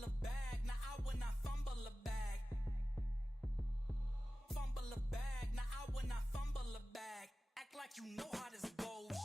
Fumble a bag, now I will not fumble a bag. Fumble a bag, now I will not fumble a bag. Act like you know how this goes.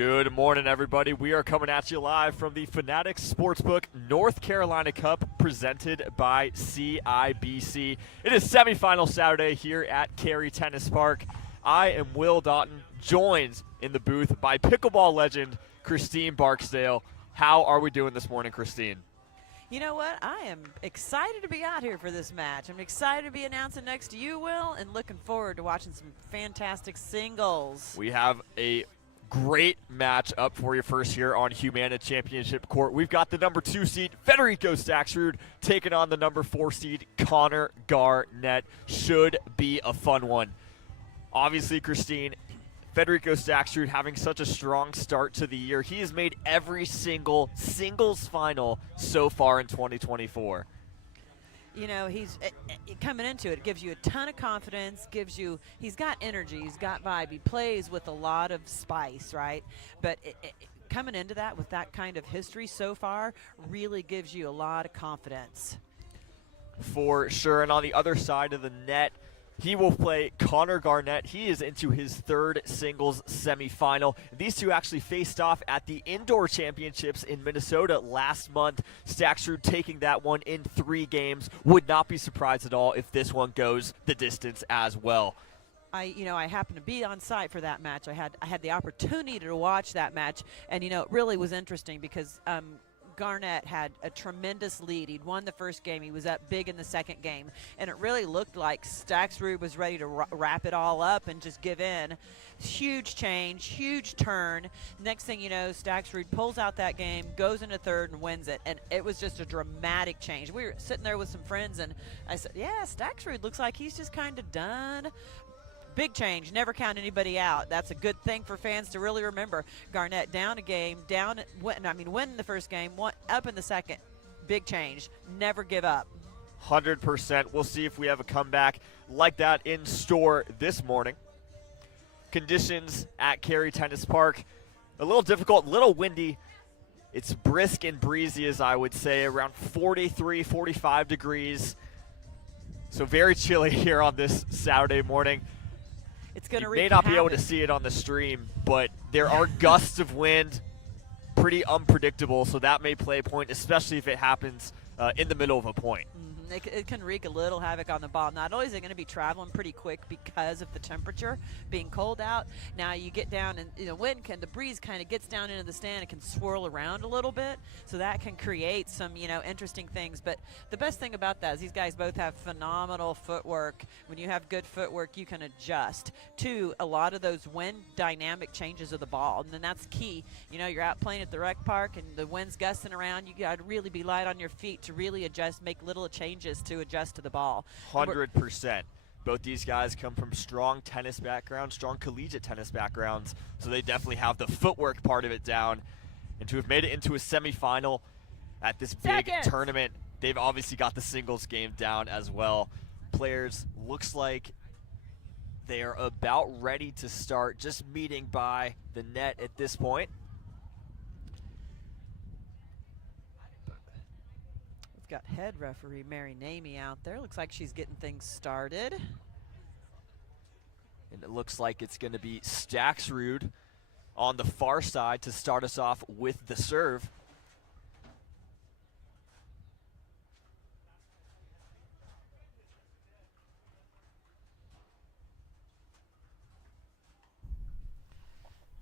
Good morning, everybody. We are coming at you live from the Fanatics Sportsbook North Carolina Cup presented by CIBC. It is semifinal Saturday here at Cary Tennis Park. I am Will Doughton, joined in the booth by pickleball legend Christine Barksdale. How are we doing this morning, Christine? You know what? I am excited to be out here for this match. I'm excited to be announcing next to you, Will, and looking forward to watching some fantastic singles. We have a great match up for you first here on Humana Championship Court. We've got the number 2 seed, Federico Staksrud, taking on the number 4 seed, Connor Garnett. Should be a fun one. Obviously, Christine, Federico Staksrud having such a strong start to the year. He has made every single singles final so far in 2024. You know, he's coming into it gives you a ton of confidence, he's got energy, he's got vibe, he plays with a lot of spice, right? But coming into that with that kind of history so far really gives you a lot of confidence. For sure, and on the other side of the net, he will play Connor Garnett. He is into his third singles semifinal. These two actually faced off at the Indoor Championships in Minnesota last month. Staksrud taking that one in 3 games. Would not be surprised at all if this one goes the distance as well. I happened to be on site for that match. I had the opportunity to watch that match, and it really was interesting because Garnett had a tremendous lead. He'd won the first game. He was up big in the second game. And it really looked like Staksrud was ready to wrap it all up and just give in. Huge change, huge turn. Next thing you know, Staksrud pulls out that game, goes into third and wins it. And it was just a dramatic change. We were sitting there with some friends, and I said, yeah, Staksrud looks like he's just kind of done. Big change. Never count anybody out. That's a good thing for fans to really remember. Garnett down a game, winning the first game, up in the second. Big change. Never give up. 100%. We'll see if we have a comeback like that in store this morning. Conditions at Cary Tennis Park, a little difficult, a little windy. It's brisk and breezy, as I would say, around 43, 45 degrees. So very chilly here on this Saturday morning. It's going to You may not be able to see it on the stream, but there are gusts of wind, pretty unpredictable, so that may play a point, especially if it happens in the middle of a point. It can wreak a little havoc on the ball. Not only is it going to be traveling pretty quick because of the temperature being cold out, now you get down and the breeze kind of gets down into the stand. It can swirl around a little bit, so that can create some interesting things. But the best thing about that is these guys both have phenomenal footwork. When you have good footwork, you can adjust to a lot of those wind dynamic changes of the ball, and then that's key. You're out playing at the rec park and the wind's gusting around. You got to really be light on your feet to really adjust, make little changes to adjust to the ball. 100%. Both these guys come from strong tennis backgrounds, strong collegiate tennis backgrounds, so they definitely have the footwork part of it down. And to have made it into a semifinal at this big tournament, they've obviously got the singles game down as well. Players, looks like they are about ready to start, just meeting by the net at this point. Got head referee Mary Namey out there. Looks like she's getting things started. And it looks like it's going to be Staksrud on the far side to start us off with the serve.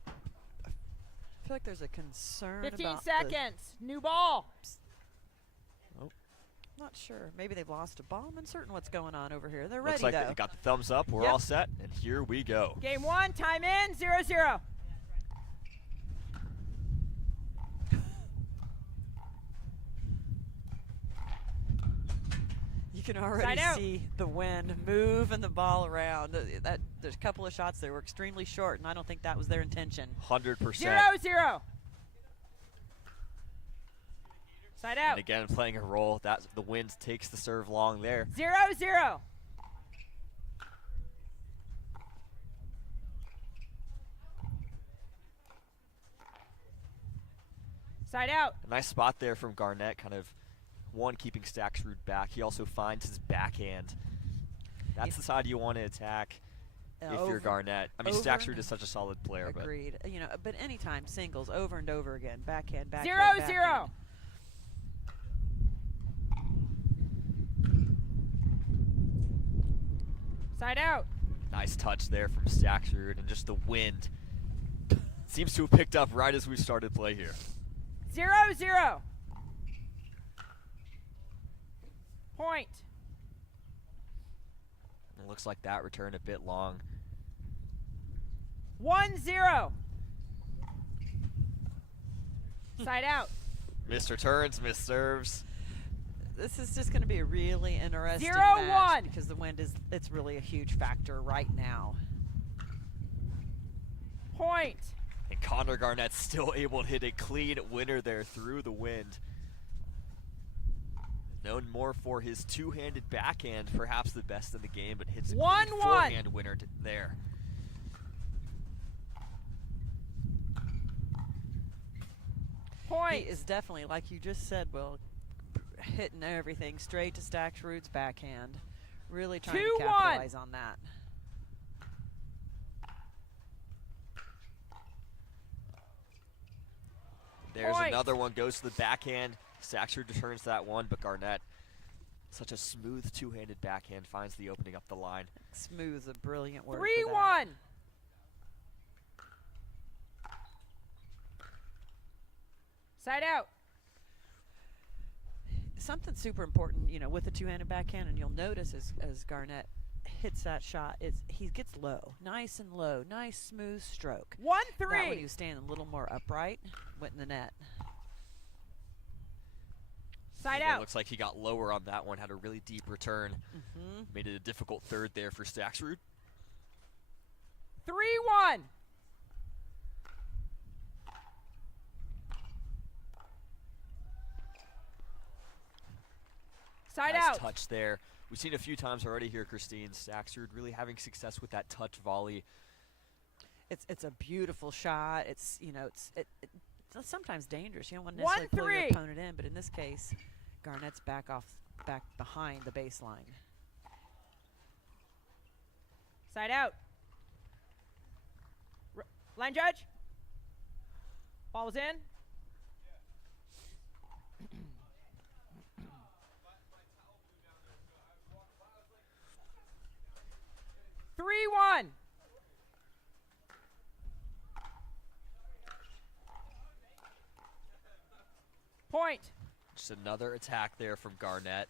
I feel like there's a concern 15 about seconds. New ball. Not sure. Maybe they've lost a ball. I'm uncertain what's going on over here. They're ready, Looks like though. they got the thumbs up. We're all set, and here we go. Game 1, time in, 0-0. You can already see the wind moving the ball around. There's a couple of shots that were extremely short, and I don't think that was their intention. 100%. 0-0. Side out. And again, playing a role. The wind takes the serve long there. 0-0. Side out. A nice spot there from Garnett, kind of keeping Staksrud back. He also finds his backhand. That's the side you want to attack. if you're over- Garnett. I mean, over Staxrud and- is such a solid player, but Agreed. You know, but anytime singles over and over again, backhand, backhand, 0-0. backhand. Side out. nice touch there from Staxrud, and just the wind seems to have picked up right as we started play here. 0-0. Point. It looks like that return a bit long. 1-0. Side out. Missed returns, missed serves. This is just going to be a really interesting 0-1. match because the wind it's really a huge factor right now. Point. And Connor Garnett's still able to hit a clean winner there through the wind. Known more for his two-handed backhand, perhaps the best in the game, but hits a clean 1-1. forehand winner there. Point. He is definitely, like you just said, Will, hitting everything straight to Staxrud's backhand. Really trying to 2-1. capitalize on that. There's Point. another one, goes to the backhand. Staxrud returns that one, but Garnett, such a smooth two-handed backhand, finds the opening up the line. Smooth is a brilliant word for that. 3-1. Side out. Something super important, you know, with the two-handed backhand, and you'll notice as Garnett hits that shot, he gets low, nice and low, nice smooth stroke. 1-3. That when he was standing a little more upright, went in the net. Side It out. looks like he got lower on that one, had a really deep return. Mm-hmm. Made it a difficult third there for Staxrud. 3-1. Side Nice out. touch there. We've seen a few times already here, Christine. Staxrud really having success with that touch volley. It's a beautiful shot. It's, you know, it's sometimes dangerous. You don't want to necessarily pull your 1-3. opponent in, but in this case, Garnett's back behind the baseline. Side out. Line judge. Ball was in. Three, 1. Point. Just another attack there from Garnett.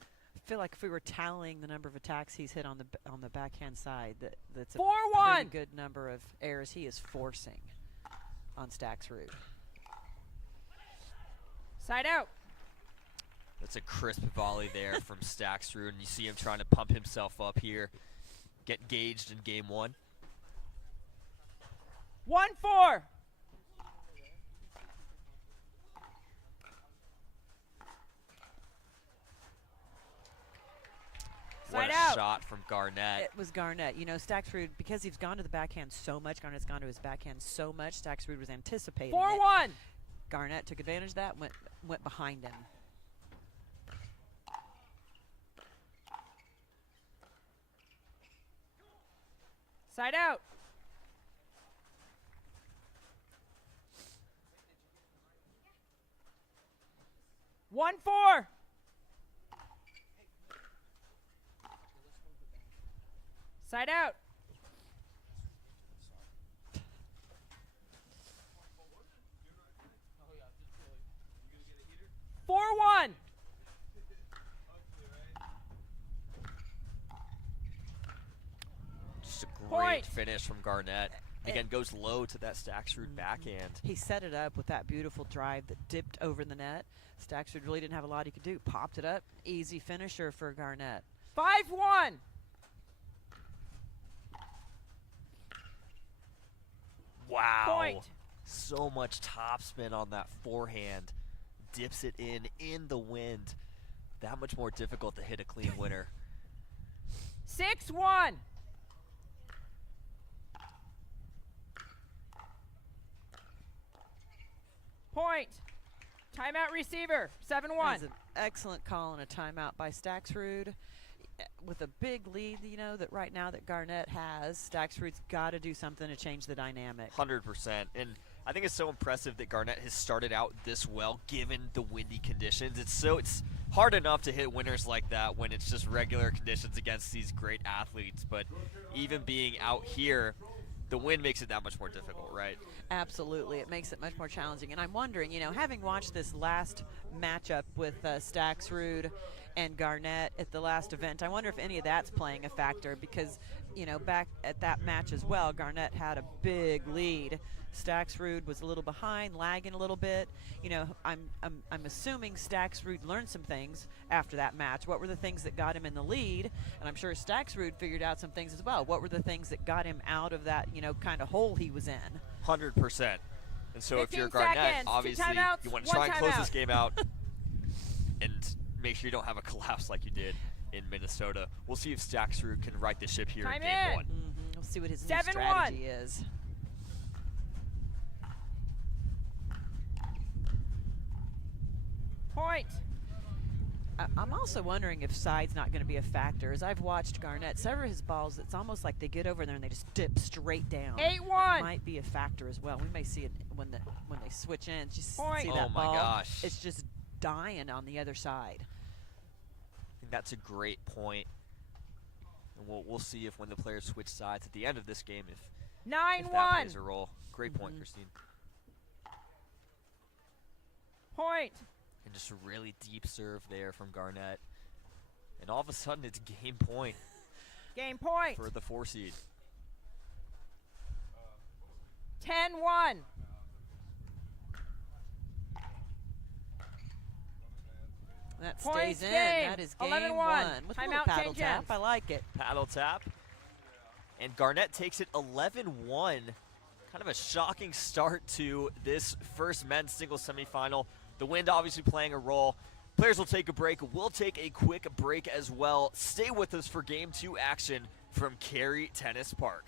I feel like if we were tallying the number of attacks he's hit on the backhand side, that's a 4-1. pretty good number of errors he is forcing on Staxrud. Side out. That's a crisp volley there from Staxrud, and you see him trying to pump himself up here. Get engaged in game one. 1-4. What Side a out. shot from Garnett. It was Garnett. You know, Staxrud, because he's gone to the backhand so much, Garnett's gone to his backhand so much, Staxrud was anticipating 4-1. it. Garnett took advantage of that, went behind him. Side out. One, 4. Side out. 4-1. Just a great Point. finish from Garnett. Again, goes low to that Staxrud backhand. He set it up with that beautiful drive that dipped over the net. Staxrud really didn't have a lot he could do. Popped it up. Easy finisher for Garnett. 5-1. Wow. Point. So much topspin on that forehand. Dips it in the wind. That much more difficult to hit a clean winner. 6-1. Point. Timeout receiver. 7-1. That's an excellent call and a timeout by Staxrud. with a big lead, that right now that Garnett has, Staxford's got to do something to change the dynamic. 100%. And I think it's so impressive that Garnett has started out this well given the windy conditions. It's hard enough to hit winners like that when it's just regular conditions against these great athletes. But even being out here, the wind makes it that much more difficult, right? Absolutely. It makes it much more challenging. And I'm wondering, having watched this last matchup with Staxrud and Garnett at the last event, I wonder if any of that's playing a factor because, back at that match as well, Garnett had a big lead. Staxrud was a little behind, lagging a little bit. I'm assuming Staxrud learned some things after that match. What were the things that got him in the lead? And I'm sure Staxrud figured out some things as well. What were the things that got him out of that, kind of hole he was in? 100%. And so if you're 15 Garnett, seconds, obviously timeouts, you want to one try and close timeout. this game out and make sure you don't have a collapse like you did in Minnesota. We'll see if Staxrud can right the ship here Time in game in. one. We'll see what his new 7-1. strategy is. Point. I'm also wondering if side's not going to be a factor. As I've watched Garnett, several of his balls, it's almost like they get over there and they just dip straight down. 8-1. That might be a factor as well. We may see it when they switch in. Just Point. see Oh that my ball. gosh. It's just dying on the other side. I think that's a great point. And we'll see if when the players switch sides at the end of this game, if that 9-1. plays a role. Great point, Christine. Point. And just a really deep serve there from Garnett. And all of a sudden, it's game point Game point. for the 4 seed. 10-1. That Points stays in. game. That is game 11-1. one. With a little Timeout, paddle change tap. ends. I like it. Paddle tap. And Garnett takes it 11-1. Kind of a shocking start to this first men's singles semifinal. The wind obviously playing a role. Players will take a break. We'll take a quick break as well. Stay with us for Game 2 action from Cary Tennis Park.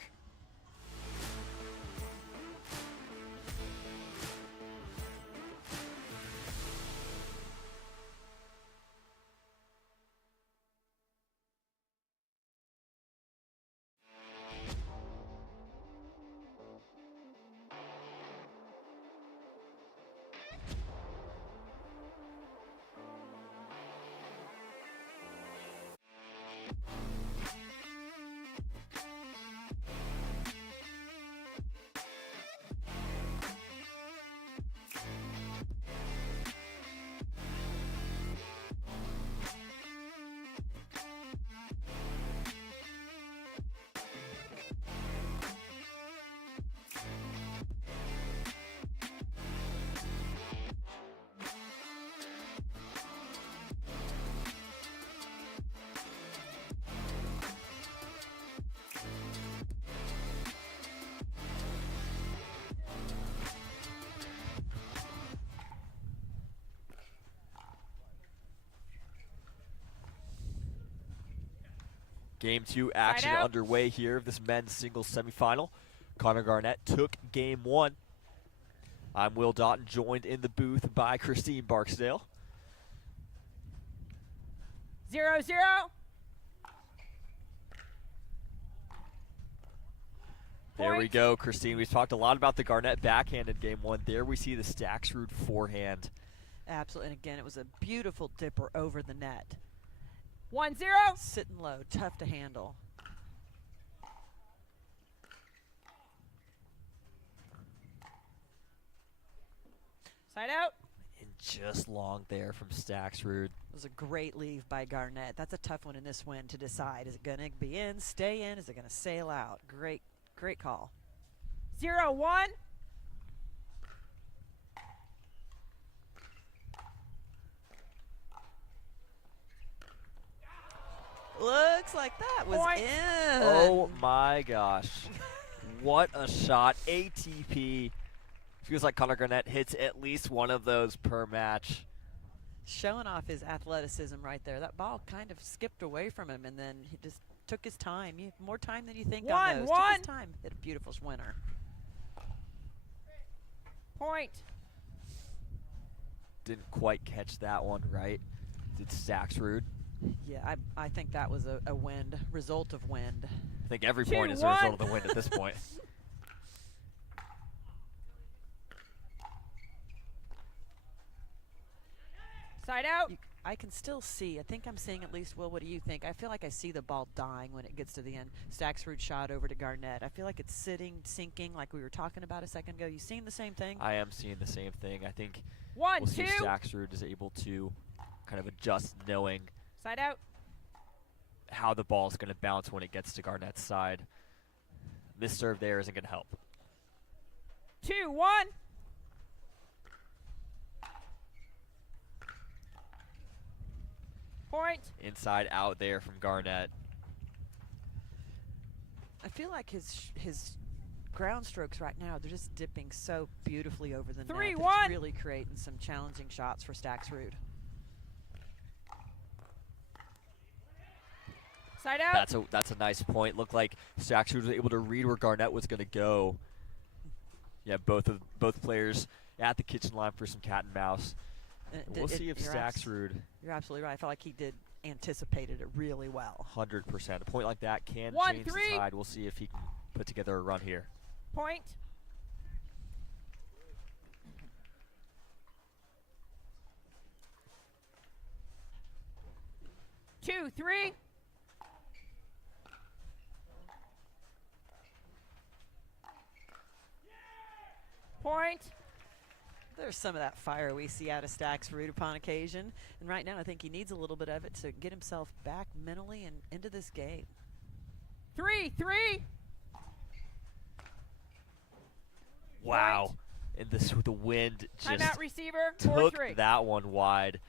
Game 2 action out. underway here of this men's singles semifinal. Connor Garnett took game 1. I'm Will Doughton, joined in the booth by Christine Barksdale. 0-0. There we Point. go, Christine. We've talked a lot about the Garnett backhand in game 1. There we see the Staxrud forehand. Absolutely. And again, it was a beautiful dipper over the net. 1-0. Sitting low, tough to handle. Side out. And just long there from Staxrud. It was a great leave by Garnett. That's a tough one in this win to decide. Is it going to be in, stay in? Is it going to sail out? Great call. 0-1. Looks like that was Point. in. Oh my gosh. What a shot. ATP. Feels like Connor Garnett hits at least one of those per match. Showing off his athleticism right there. That ball kind of skipped away from him, and then he just took his time. More time than you think on those. Took 1-1. his time. Hit a beautiful winner. Point. Didn't quite catch that one right. Did Staxrud. Yeah, I think that was a wind, result of wind. I think every point is a result of the wind at this point. Side out. I can still see. I think I'm seeing at least, Will, what do you think? I feel like I see the ball dying when it gets to the end. Staxford shot over to Garnett. I feel like it's sitting, sinking, like we were talking about a second ago. You seeing the same thing? I am seeing the same thing. I think One, we'll see two. if Staxford is able to kind of adjust, knowing Side out. how the ball is going to bounce when it gets to Garnett's side. This serve there isn't going to help. 2-1. Point. Inside out there from Garnett. I feel like his ground strokes right now, they're just dipping so beautifully over the net. 3-1. It's really creating some challenging shots for Staxrud. Side out. That's a nice point. Looked like Staxford was able to read where Garnett was going to go. Yeah, both players at the kitchen line for some cat and mouse. We'll see if Staxrud. You're absolutely right. I felt like he did anticipated it really well. 100%. A point like that can 1-3. change the tide. We'll see if he can put together a run here. Point. Two, three. Point. There's some of that fire we see out of Staxrud upon occasion. And right now I think he needs a little bit of it to get himself back mentally and into this game. 3-3. Wow. And this with the wind just Timeout receiver. took 4-3. that one wide.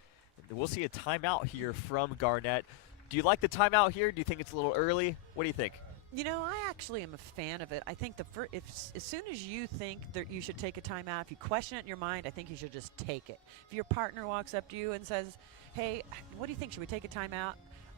We'll see a timeout here from Garnett. Do you like the timeout here? Do you think it's a little early? What do you think? You know, I actually am a fan of it. I think as soon as you think that you should take a timeout, if you question it in your mind, I think you should just take it. If your partner walks up to you and says, hey, what do you think? Should we take a timeout?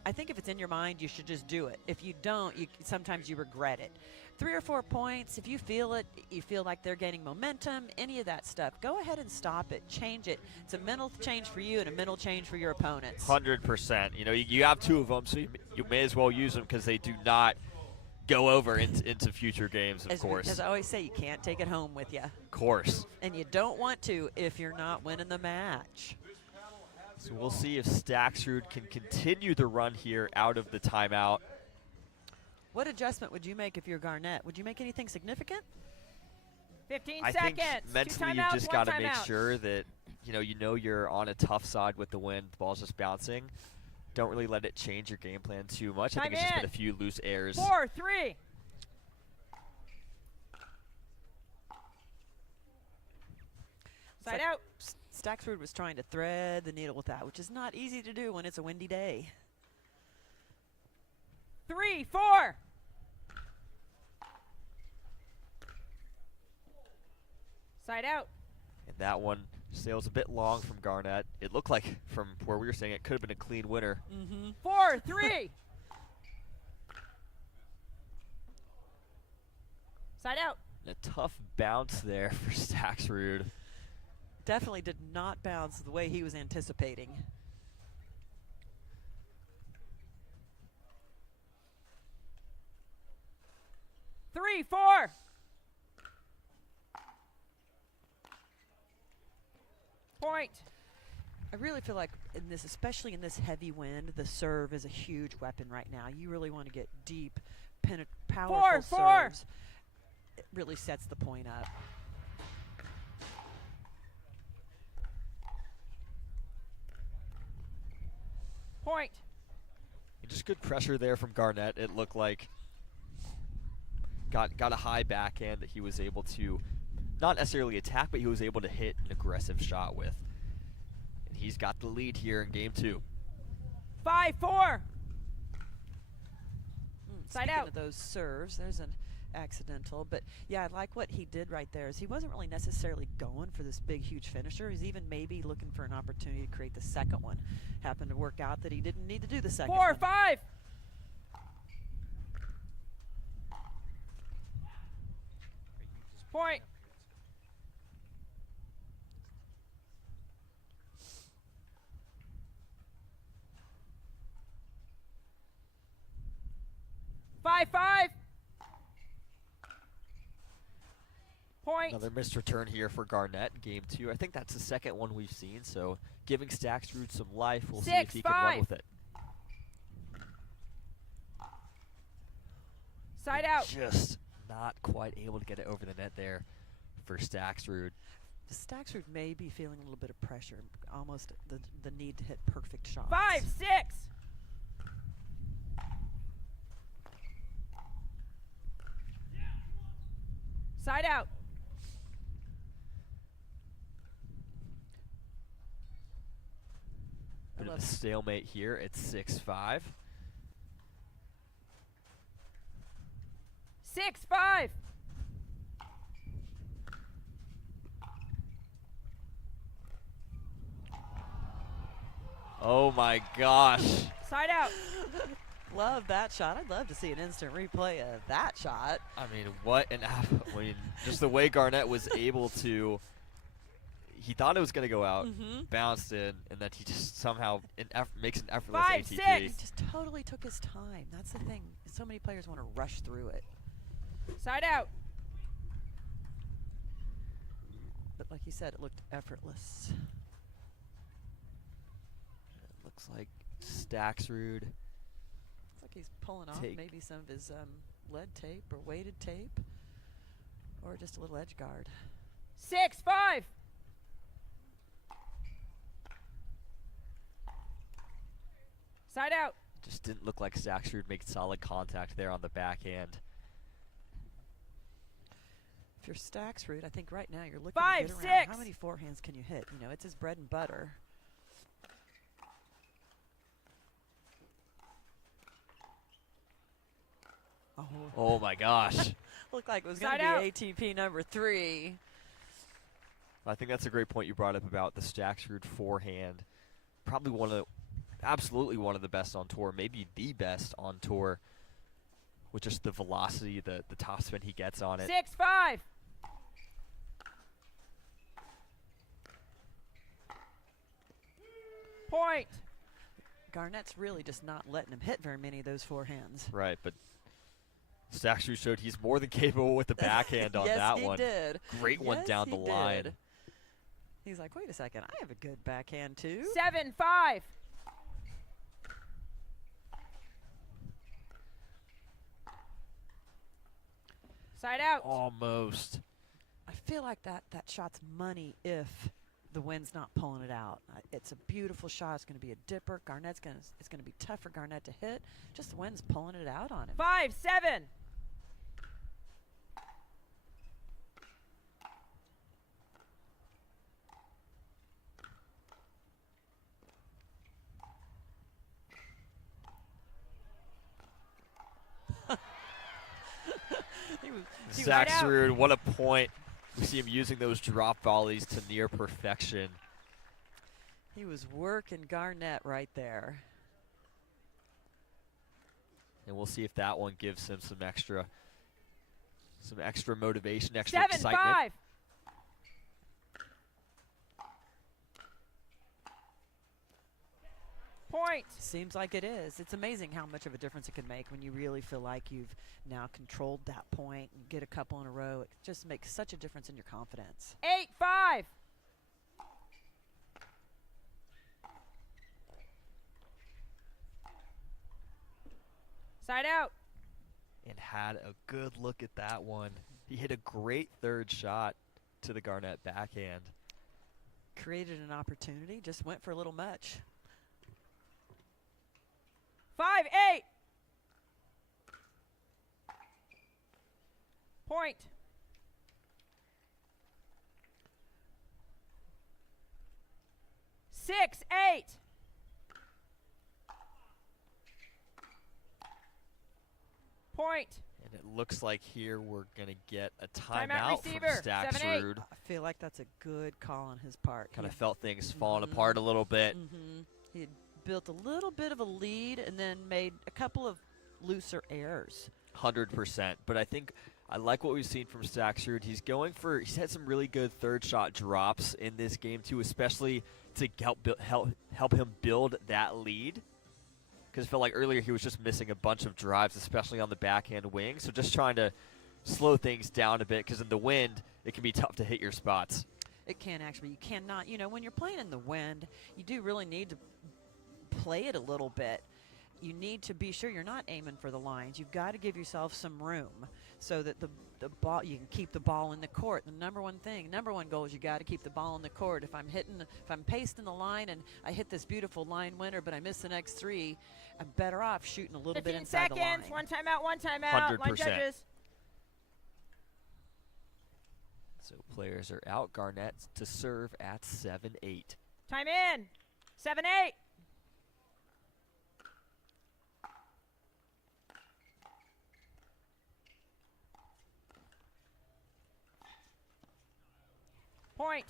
I think if it's in your mind, you should just do it. If you don't, sometimes you regret it. 3 or 4 points, if you feel it, you feel like they're gaining momentum, any of that stuff, go ahead and stop it, change it. It's a mental change for you and a mental change for your opponents. 100%. You know, you have two of them, so you may as well use them because they do not go over into future games, of course. As I always say, you can't take it home with you. Of course. And you don't want to if you're not winning the match. So we'll see if Staxrud can continue the run here out of the timeout. What adjustment would you make if you're Garnett? Would you make anything significant? 15 I seconds. think mentally Two you timeouts, just one got to make timeout. sure that you know you're on a tough side with the wind. The ball's just bouncing. Don't really let it change your game plan too much. I think it's just been a few loose airs. 4-3. Side out. Staxford was trying to thread the needle with that, which is not easy to do when it's a windy day. 3-4. Side out. And that one sails a bit long from Garnett. It looked like, from where we were saying, it could have been a clean winner. 4-3. Side out. A tough bounce there for Staxrud. Definitely did not bounce the way he was anticipating. Three, 4. Point. I really feel like in this, especially in this heavy wind, the serve is a huge weapon right now. You really want to get deep, powerful 4. serves. It really sets the point up. Point. And just good pressure there from Garnett. It looked like got a high backhand that he was able to not necessarily attack, but he was able to hit an aggressive shot with. And he's got the lead here in game 2. 5-4. Side Speaking out. of those serves, there's an accidental, but yeah, I like what he did right there. Is he wasn't really necessarily going for this big, huge finisher. He's even maybe looking for an opportunity to create the second one. Happened to work out that he didn't need to do the second 4, one. 5. Point. 5-5. Point. Another missed return here for Garnett in game 2. I think that's the second one we've seen, so giving Stacksrud some life. We'll see if he can run 6-5. with it. Side out. Just not quite able to get it over the net there for Stacksrud. Stacksrud may be feeling a little bit of pressure, almost the need to hit perfect shots. 5-6. Side out. Bit of a stalemate here at 6-5. 6-5. Oh my gosh. Side out. Love that shot. I'd love to see an instant replay of that shot. I mean, what an I mean, just the way Garnett was able to. He thought it was going to go out, bounced in, and then he just somehow makes an effortless 5-6. ATP. He just totally took his time. That's the thing. So many players want to rush through it. Side out. But like you said, it looked effortless. It looks like Stacksrud. Looks like he's pulling off maybe some of his lead tape or weighted tape, or just a little edge guard. 6-5. Side out. Just didn't look like Stacksrud made solid contact there on the backhand. If you're Stacksrud, I think right now you're looking 5-6. to get around. How many forehands can you hit? You know, it's his bread and butter. Oh my gosh. Looked like it was going Side to out. be ATP number 3. I think that's a great point you brought up about the Stacksrud forehand. Probably absolutely one of the best on tour, maybe the best on tour, with just the velocity, the topspin he gets on it. 6-5. Point. Garnett's really just not letting him hit very many of those forehands. Right, but Stacksrud showed he's more than capable with the backhand on yes, that he one. did. Great one Yes, down he the line. did. He's like, wait a second, I have a good backhand too. 7-5. Side out. Almost. I feel like that shot's money if the wind's not pulling it out. It's a beautiful shot. It's going to be a dipper. It's going to be tough for Garnett to hit. Just the wind's pulling it out on him. 5-7. Stacksrud, what a point. We see him using those drop volleys to near perfection. He was working Garnett right there. And we'll see if that one gives him some extra motivation, extra 7-5. excitement. Point. Seems like it is. It's amazing how much of a difference it can make when you really feel like you've now controlled that point and get a couple in a row. It just makes such a difference in your confidence. 8-5. Side out. And had a good look at that one. He hit a great third shot to the Garnett backhand. Created an opportunity, just went for a little much. 5-8. Point. Six, 8. Point. And it looks like here we're going to get a Timeout timeout from receiver, 7-8. Stacksrud. I feel like that's a good call on his part. Kind of He- felt things falling apart a little bit. He had built a little bit of a lead and then made a couple of looser errors. 100%. But I think I like what we've seen from Stacksrud. He's had some really good third shot drops in this game too, especially to help him build that lead. because I felt like earlier he was just missing a bunch of drives, especially on the backhand wing. So just trying to slow things down a bit, because in the wind, it can be tough to hit your spots. It can actually. You cannot, when you're playing in the wind, you do really need to play it a little bit. You need to be sure you're not aiming for the lines. You've got to give yourself some room so that the ball, you can keep the ball in the court. The number one goal is you got to keep the ball in the court. If I'm pasting the line and I hit this beautiful line winner, but I miss the next 3, I'm better off shooting a little bit 15 inside the line. seconds. One timeout. One timeout. 100%. Line judges. So players are out. Garnett to serve at 7-8. Time in. 7-8. Point.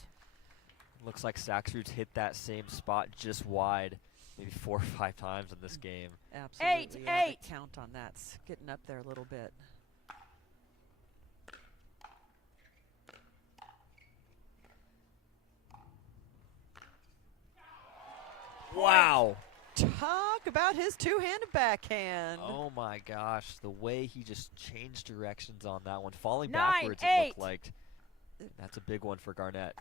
Looks like Saxrud's hit that same spot just wide, maybe 4 or 5 times in this game. Absolutely. 8-8. The count on that's getting up there a little bit. Wow. Talk about his two-handed backhand. Oh my gosh, the way he just changed directions on that one. Falling 9, backwards, 8. it looked like. That's a big one for Garnett.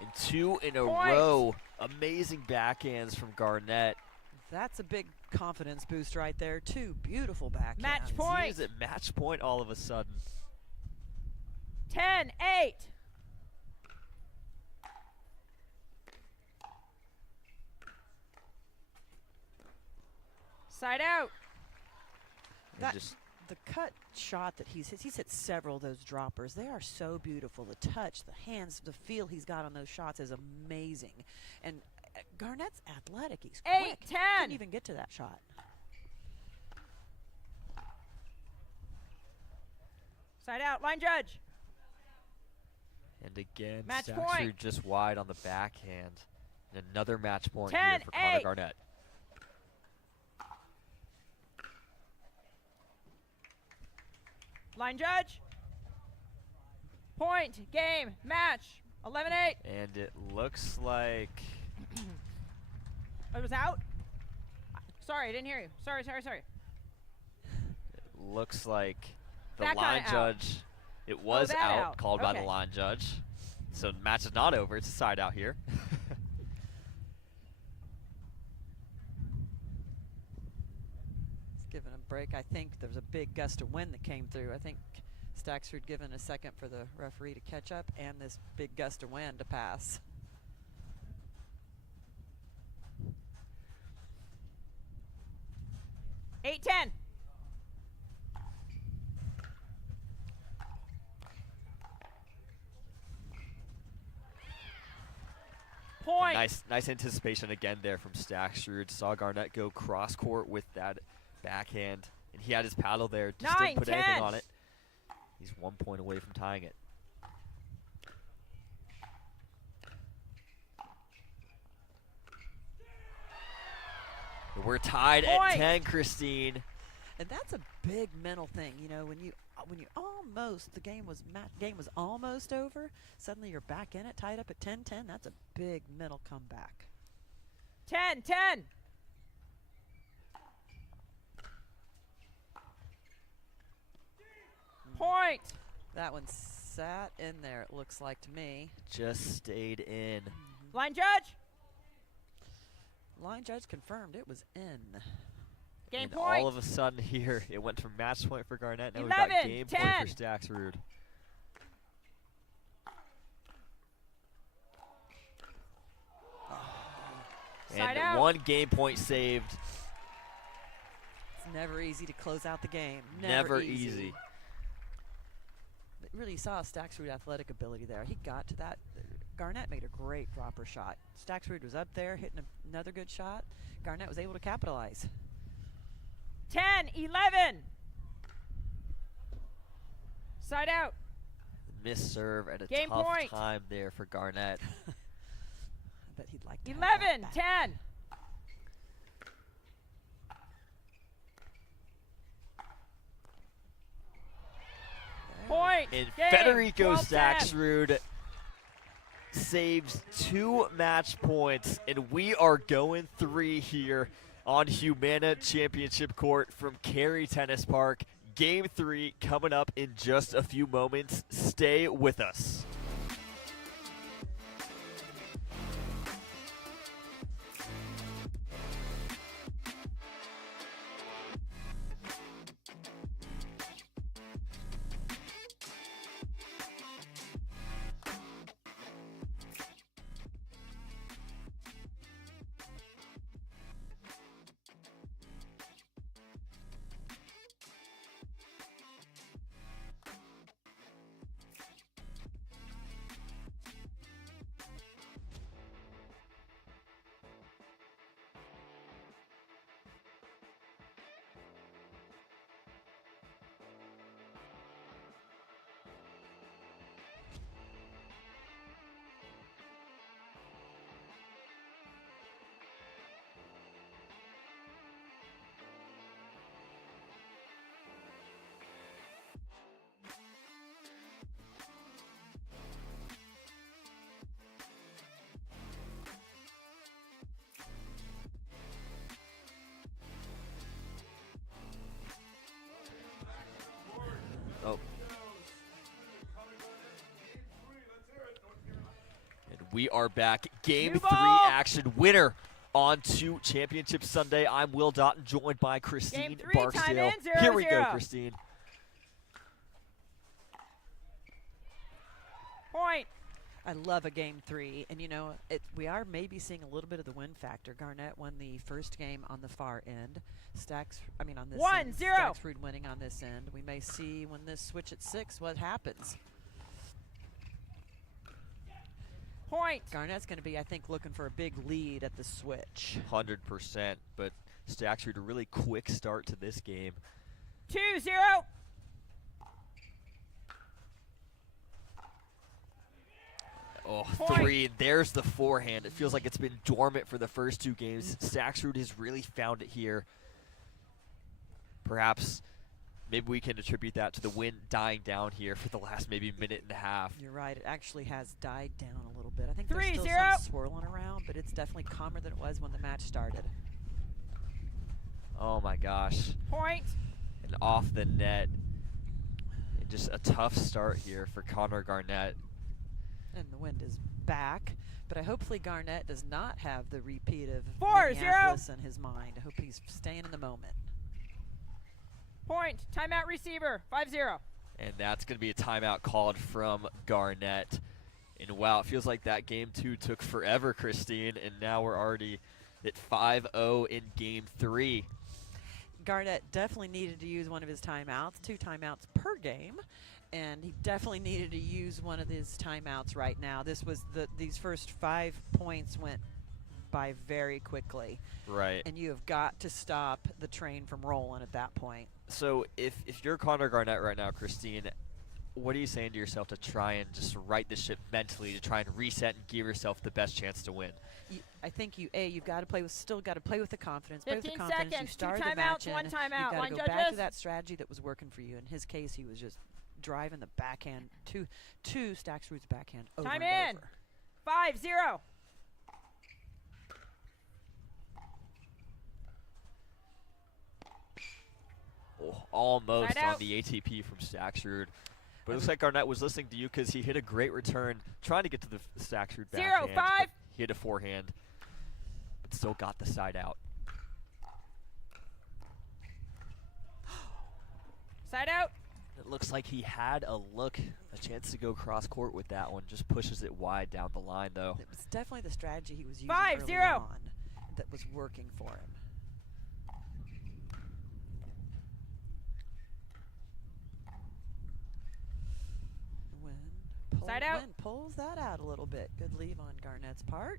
And 2 in a Point. row. Amazing backhands from Garnett. That's a big confidence boost right there. 2 beautiful backhands. Match point. He is at match point all of a sudden. 10-8. Side out. And That- just The cut shot that he's hit several of those droppers. They are so beautiful. The touch, the hands, the feel he's got on those shots is amazing. And Garnett's athletic. He's 8, quick. 10. Couldn't even get to that shot. Side out. Line judge. And again, Match Saxrud point. just wide on the backhand. And another match point 10, here for Connor 8. Garnett. Line judge. Point. Game. Match. 11-8. And it looks like It was out? Sorry, I didn't hear you. Sorry. looks like the That line kinda out. judge, it was that out, out. called by the Okay. line judge. So the match is not over. It's a side out here. It's given a break. I think there was a big gust of wind that came through. I think Staxford given a second for the referee to catch up and this big gust of wind to pass. Eight, 10. Point. Nice anticipation again there from Staxrud. Saw Garnett go cross court with that backhand, and he had his paddle there. Just 9, didn't put 10. anything on it. He's 1 point away from tying it. We're tied at Point. 10, Christine. And that's a big mental thing, you know, when you almost the game was almost over, suddenly you're back in it, tied up at 10-10. That's a big mental comeback. 10, 10. Point. That one sat in there, it looks like to me. Just stayed in. Line judge. Line judge confirmed it was in. Game And point. all of a sudden here, it went from match point for Garnett. Now we've got 11, game 10. point for Staxrud. Side And out. 1 game point saved. It's never easy to close out the game. Never easy. But really saw Staxrud athletic ability there. He got to that. Garnett made a great dropper shot. Staxrud was up there hitting another good shot. Garnett was able to capitalize. 10, 11. Side out. Missed serve at a Game tough point. time there for Garnett. I bet he'd like to have that 11, back. 10. Point. And Game. Federico 12-10. Staxrud saves 2 match points, and we are going 3 here on Humana Championship Court from Cary Tennis Park. Game 3 coming up in just a few moments. Stay with us. Oh. And we are back. Game 3 action. Winner on to Championship Sunday. I'm Will Doughton, joined by Christine Game 3, Barksdale. time in, 0-0. Here we go, Christine. Point. I love a game 3, and you know, we are maybe seeing a little bit of the win factor. Garnett won the first game on the far end. On this 1-0. end. Staxford winning on this end. We may see when this switch at 6 what happens. Point. Garnett's going to be, I think, looking for a big lead at the switch. 100%, but Staxford a really quick start to this game. 2-0. Oh, Point. 3. There's the forehand. It feels like it's been dormant for the first 2 games. Staxford has really found it here. Perhaps maybe we can attribute that to the wind dying down here for the last maybe minute and a half. You're right. It actually has died down a little bit. I think there's still 3-0. some swirling around, but it's definitely calmer than it was when the match started. Oh my gosh. Point. And off the net. And just a tough start here for Connor Garnett. And the wind is back, but hopefully Garnett does not have the repeat of 4-0. Minneapolis in his mind. I hope he's staying in the moment. Point. Timeout receiver. 5-0. And that's going to be a timeout called from Garnett. And wow, it feels like that game 2 took forever, Christine, and now we're already at 5-0 in game 3. Garnett definitely needed to use one of his timeouts, 2 timeouts per game, and he definitely needed to use one of his timeouts right now. These first 5 points went by very quickly. Right. And you have got to stop the train from rolling at that point. So if you're Connor Garnett right now, Christine, what are you saying to yourself to try and just right the ship mentally, to try and reset and give yourself the best chance to win? I think you've got to still got to play with the confidence. Play with the 15 confidence. seconds, You started 2 the match timeouts, 1 in. timeout. You've got Line to go back judges. to that strategy that was working for you. In his case, he was just driving the backhand, two Staxford's backhand over Time and in. over. 5-0. Oh, almost Side on out. the ATP from Staxford. But it looks like Garnett was listening to you because he hit a great return trying to get to the Staxford backhand. 0-5. but He hit a forehand, but still got the side out. Side out. It looks like he had a chance to go cross court with that one. Just pushes it wide down the line, though. It was definitely the strategy he was using 5-0. early on that was working for him. Side out. Wind pulls that out a little bit. Good leave on Garnett's part.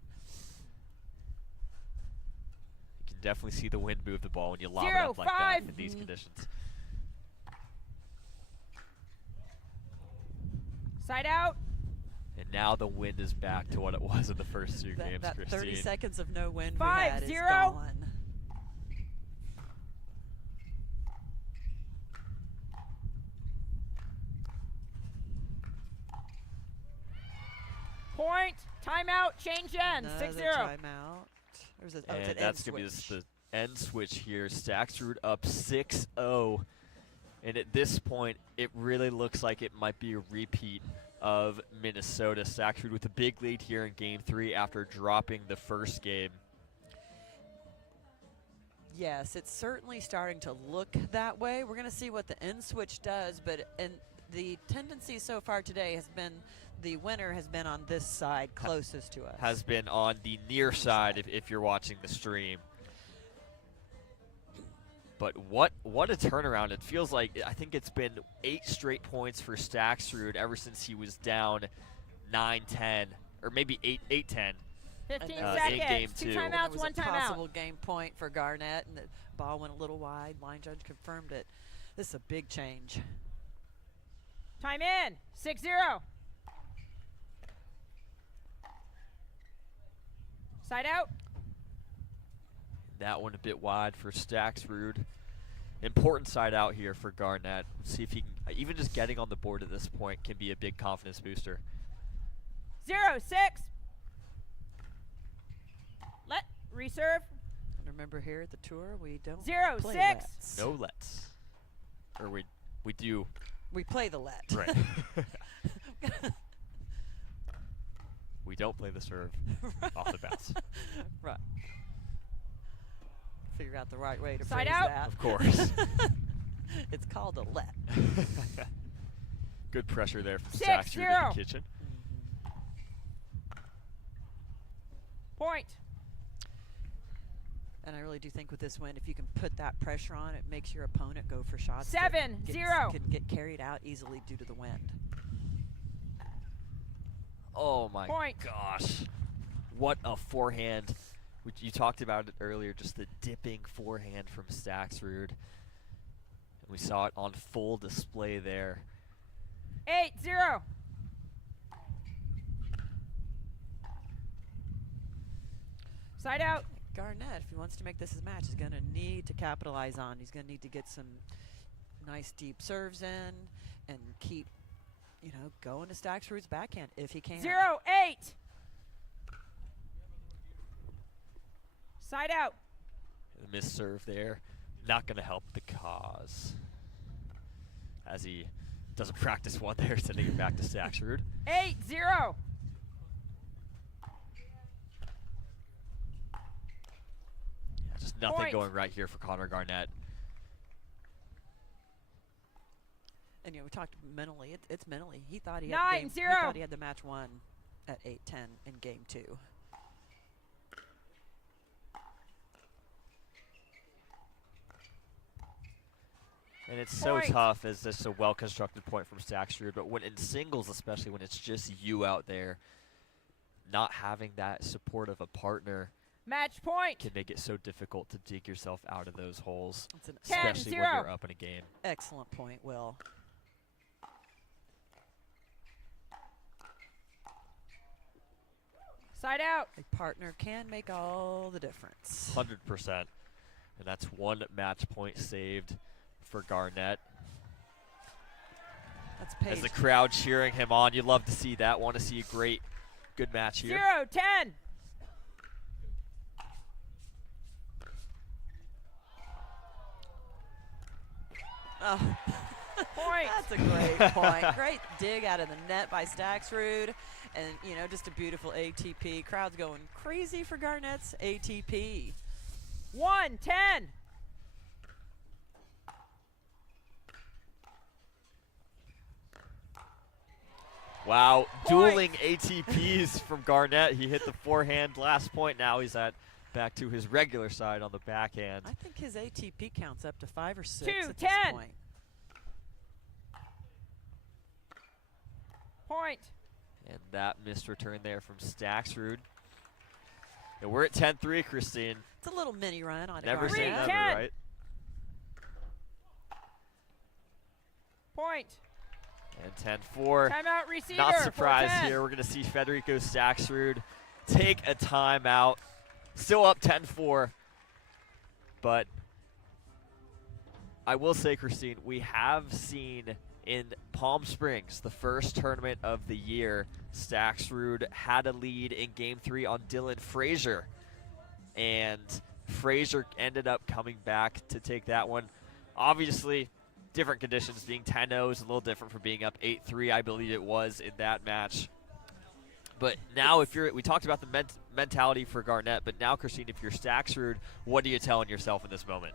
You can definitely see the wind move the ball when you lob it up like 0-5. that in these conditions. Side out. And now the wind is back to what it was in the first 2 games, That 30 Christine. seconds of no wind we had is 5-0. gone. Point. Timeout. Change end. Another 6-0. timeout. There's a, And it's an that's end going to be switch. the end switch here. Staxrud up 6-0. And at this point, it really looks like it might be a repeat of Minnesota. Staxrud with a big lead here in Game 3 after dropping the first game. Yes, it's certainly starting to look that way. We're going to see what the end switch does, but the tendency so far today has been the winner has been on this side closest to us. Has been on the near side if you're watching the stream. But what a turnaround. It feels like, I think it's been 8 straight points for Staxrud ever since he was down 9-10, or maybe 8-10. 15 in seconds. game 2 two. There timeouts, was 1 a timeout. possible game point for Garnett, and the ball went a little wide. Line judge confirmed it. This is a big change. Time in. 6-0. Side out. That one a bit wide for Staxrud. Important side out here for Garnett. See if he can, even just getting on the board at this point can be a big confidence booster. 0-6. Let. Reserve. And remember here at the tour, we don't 0-6. play lets. No lets. Or we do. We play the let. Right. We don't play the serve off the bounce. Right. Figure out the right way to Side phrase out. that. Of course. It's called a let. Good pressure there from 6-0. Staxrud in the kitchen. Point. And I really do think with this win, if you can put that pressure on, it makes your opponent go for shots. 7-0. That can get carried out easily due to the wind. Oh my Point. gosh. What a forehand. You talked about it earlier, just the dipping forehand from Staxrud. And we saw it on full display there. 8-0. Side out. Garnett, if he wants to make this his match, is going to need to capitalize on. He's going to need to get some nice deep serves in and keep, going to Staxrud's backhand if he can. 0-8. Side out. The missed serve there, not going to help the cause. As he doesn't practice one there, sending it back to Staxrud. 8-0. Just nothing Point. going right here for Connor Garnett. And we talked mentally. It's mentally. He thought he 9-0. had he thought he had the match won at 8-10 in game 2. And it's so Point. tough as this a well-constructed point from Staxrud, but when in singles, especially when it's just you out there, not having that support of a partner Match point. can make it so difficult to dig yourself out of those holes, It's an 10-0. especially when you're up in a game. excellent point, Will. Side out. A partner can make all the difference. 100%. And that's one match point saved for Garnett. That's As Paige. the crowd cheering him on, you love to see that. Want to see a great, good match here. 0-10. Oh. Point. That's a great point. Great dig out of the net by Staxrud. And, just a beautiful ATP. Crowd's going crazy for Garnett's ATP. 1-10. Wow, Point. dueling ATPs from Garnett. He hit the forehand last point. Now he's back to his regular side on the backhand. I think his ATP counts up to 5 or 6 2-10. at this point. Point. And that missed return there from Staxrud. And we're at 10-3, Christine. It's a little mini run on Never say Garnett. never, 3-10. right? Point. And 10-4. Timeout receiver. Not surprised 4-10. here. We're going to see Federico Staxrud take a timeout. Still up 10-4. But I will say, Christine, we have seen in Palm Springs, the first tournament of the year, Staxrud had a lead in Game 3 on Dylan Frazier, and Frazier ended up coming back to take that one. Obviously, different conditions. Being 10-0 is a little different from being up 8-3, I believe it was, in that match. But now, we talked about the mentality for Garnett, but now, Christine, if you're Staxrud, what are you telling yourself in this moment?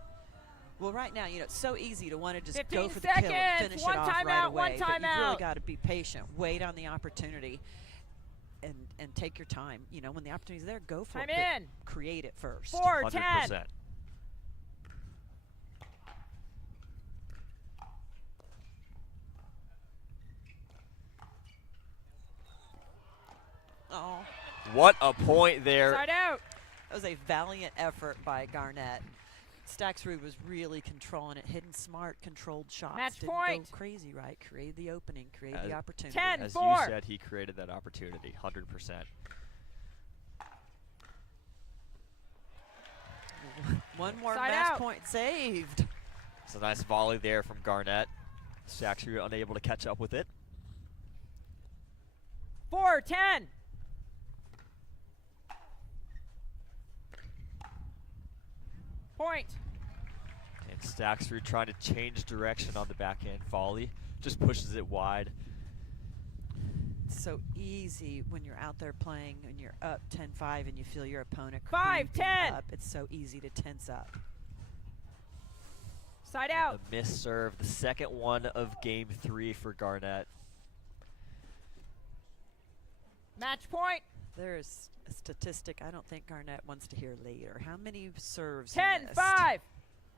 Well, right now, it's so easy to want to just 15 go for the kill and seconds. finish One it off timeout, right one away. But you've really timeout. got to be patient, wait on the opportunity, and take your time. When the opportunity's there, go for Time it. in. But create it first. 4-10. 100%. Oh, What a point there. Side out. that was a valiant effort by Garnett. Staxrud was really controlling it, hitting smart, controlled shots. Match Didn't point. go crazy, right? Created the opening, created the opportunity. 10. As 4. you said, he created that opportunity, 100%. One more Side match out. point saved. It's a nice volley there from Garnett. Staxrud unable to catch up with it. 4-10. Point. And Staxrud trying to change direction on the backhand volley. Just pushes it wide. It's so easy when you're out there playing and you're up 10-5 and you feel your opponent 5-10. creeping up. It's so easy to tense up. Side out. A missed serve, the second one of Game 3 for Garnett. Match point. There's a statistic I don't think Garnett wants to hear later. How many serves he missed? 10-5.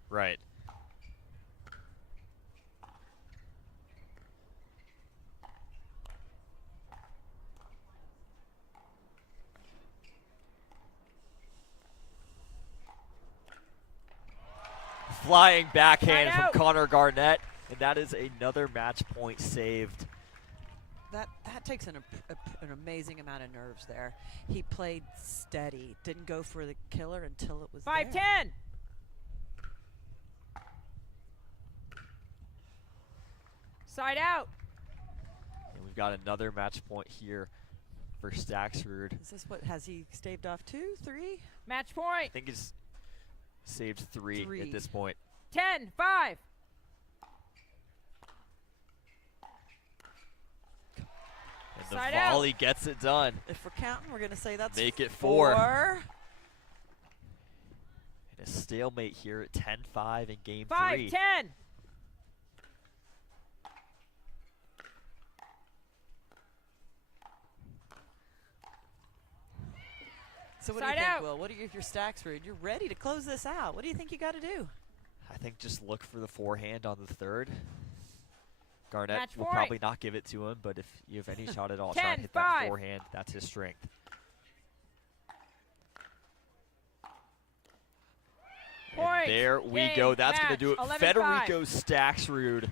Right. Flying backhand Side out. from Connor Garnett, and that is another match point saved. That takes an amazing amount of nerves there. He played steady, didn't go for the killer until it was 5-10. there. Side out. And we've got another match point here for Staxrud. Is this what, has he staved off 2, 3? Match I point. think he's saved three Three. at this point. 10-5. And the Side out. volley gets it done. If we're counting, we're going to say that's Make it 4. 4. And a stalemate here at 10-5 in Game 3. 5-10. So what do you Side think, out. Will? What do you, if you're Staxrud, you're ready to close this out. What do you think you got to do? I think just look for the forehand on the third. Garnett Match will point. probably not give it to him, but if you have any shot at all, try and hit that 10-5. forehand. That's his strength. Point. And there we Game. go. That's going to Match. do it. 11-5. Federico Staxrud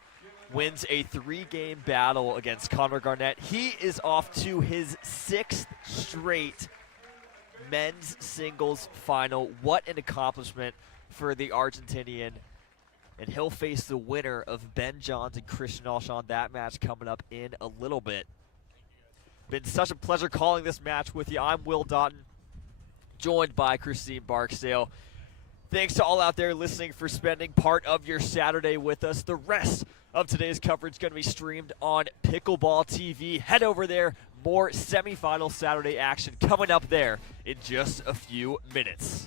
wins a 3-game battle against Connor Garnett. He is off to his 6th straight men's singles final. What an accomplishment for the Argentinian. And he'll face the winner of Ben Johns and Christian Alshon. That match coming up in a little bit. Been such a pleasure calling this match with you. I'm Will Doughton, joined by Christine Barksdale. Thanks to all out there listening for spending part of your Saturday with us. The rest of today's coverage is going to be streamed on Pickleball TV. Head over there. More semifinal Saturday action coming up there in just a few minutes.